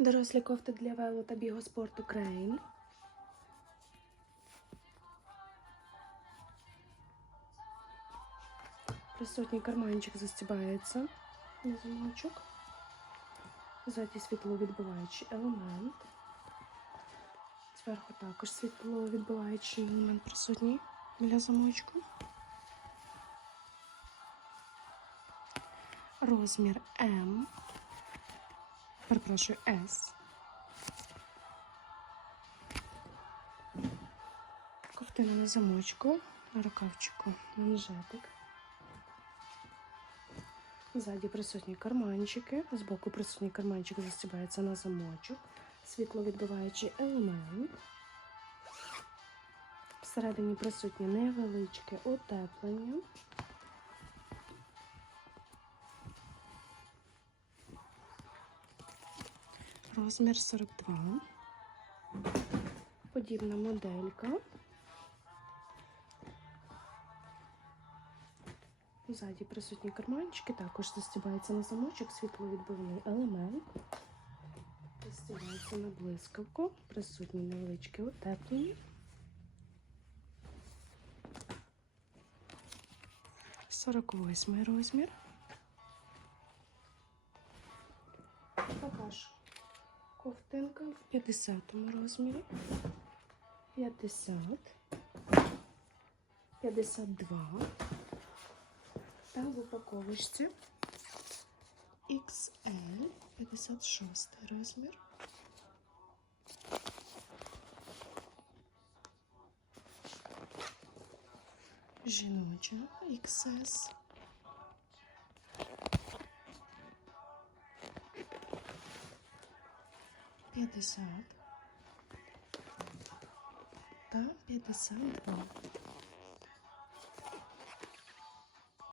Дорослі кофти для вело та бігоспорту Крейн. Присутній карманчик застібається на замочок. Ззаді світловідбиваючий елемент. Зверху також світловідбиваючий елемент присутній біля замочку. Розмір М. Перепрошую, S. Ковтина на замочку, на рукавчику, манжетик. Ззаді присутні карманчики, збоку присутній карманчик застібається на замочок, світловідбиваючий елемент. Всередині присутнє невеличке утеплення. Розмір 42. Подібна моделька. Ззаді присутні карманчики, також застібається на замочок, світловідбивний елемент. Застібається на блискавку, присутні невеличке утеплення. Сорок восьмий розмір. Така ж ковтинка в 50 розмірі. 50, 52 та в упаковочці XL 56 розмір. Жіноча XS. П'ятдесят там п'ятдесят два.